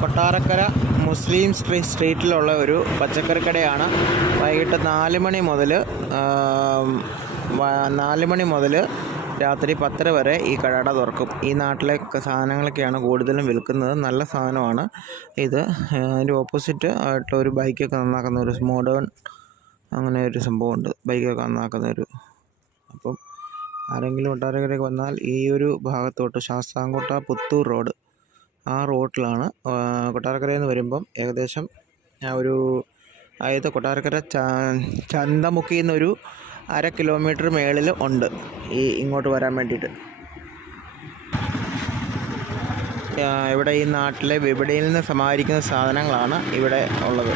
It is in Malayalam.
കൊട്ടാരക്കര മുസ്ലിം സ്ട്രീറ്റിലുള്ള ഒരു പച്ചക്കറി കടയാണ്. വൈകിട്ട് 4 മണി മുതൽ രാത്രി 10 വരെ ഈ കട തുറക്കും. ഈ നാട്ടിലെ സാധനങ്ങളൊക്കെയാണ് കൂടുതലും വിൽക്കുന്നത്. നല്ല സാധനമാണ് ഇത്. അതിൻ്റെ ഓപ്പോസിറ്റ് ആയിട്ടുള്ള ഒരു ബൈക്കൊക്കെ നന്നാക്കുന്ന ഒരു മോഡേൺ അങ്ങനെ ഒരു സംഭവമുണ്ട്. ബൈക്കൊക്കെ നന്നാക്കുന്ന ഒരു. അപ്പം ആരെങ്കിലും കൊട്ടാരക്കരയ്ക്ക് വന്നാൽ ഈ ഒരു ഭാഗത്തോട്ട് ശാസ്താംകോട്ട പുത്തൂർ റോഡ്, ആ റോഡിലാണ്. കൊട്ടാരക്കരയിൽ നിന്ന് വരുമ്പം ഏകദേശം അതായത് കൊട്ടാരക്കര ചന്തമുക്കിൽ നിന്നൊരു 1/2 കിലോമീറ്റർ മേളിൽ ഉണ്ട് ഇങ്ങോട്ട് വരാൻ വേണ്ടിയിട്ട്. ഇവിടെ ഈ നാട്ടിലെ വിപണിയിൽ നിന്ന് സമാഹരിക്കുന്ന സാധനങ്ങളാണ് ഇവിടെ ഉള്ളത്.